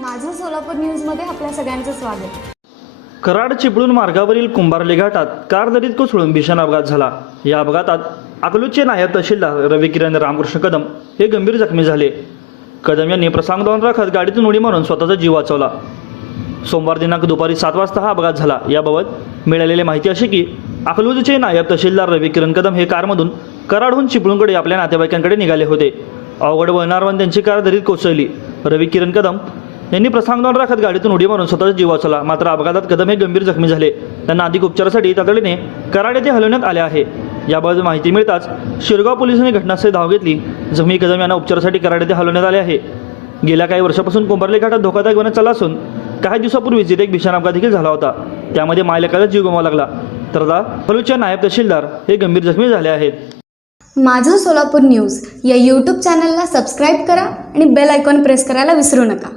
माझं सोलापूर न्यूजमध्ये आपल्या सगळ्यांचं स्वागत. कराड चिपळूण मार्गावरील कुंभारली घाटात कार दरीत कोसळून भीषण अपघात झाला. या अपघातात अकलूजचे नायब तहसीलदार रवी किरण रामकृष्ण कदम हे गंभीर जखमी झाले. कदम यांनी प्रसंगावरून राखत गाडीतून उडी मारून स्वतःचा जीव वाचवला. सोमवार दिनांक दुपारी सात वाजता हा अपघात झाला. याबाबत मिळालेली माहिती अशी की अकलूजचे नायब तहसीलदार रवी किरण कदम हे कारमधून कराडहून चिपळूणकडे आपल्या नातेवाईकांकडे निघाले होते. अवघड वळणारवान त्यांची कार दरीत कोसळली. रवी किरण कदम यांनी प्रसंगावर राखत गाडीतून उडी मारून स्वतःचा जीव वाचवला मात्र अपघातात कदम हे गंभीर जखमी झाले. त्यांना अधिक उपचारासाठी तातडीने कराड येथे हलवण्यात आले आहे. याबाबत माहिती मिळताच शिरगाव पोलिसांनी घटनास्थळी धाव घेतली. जखमी कदम यांना उपचारासाठी कराड येथे हलवण्यात आले आहे. गेल्या काही वर्षापासून कुंभारले घाटात धोकादायक बनत चालला असून काही दिवसापूर्वी जिथे एक भीषण अपघात देखील झाला होता. त्यामध्ये मायलेकाचा जीव गमावा लागला. तर आता फलूच्या नायब तहसीलदार हे गंभीर जखमी झाले आहेत. माझं सोलापूर न्यूज या यूट्यूब चॅनलला सबस्क्राईब करा आणि बेल आयकॉन प्रेस करायला विसरू नका.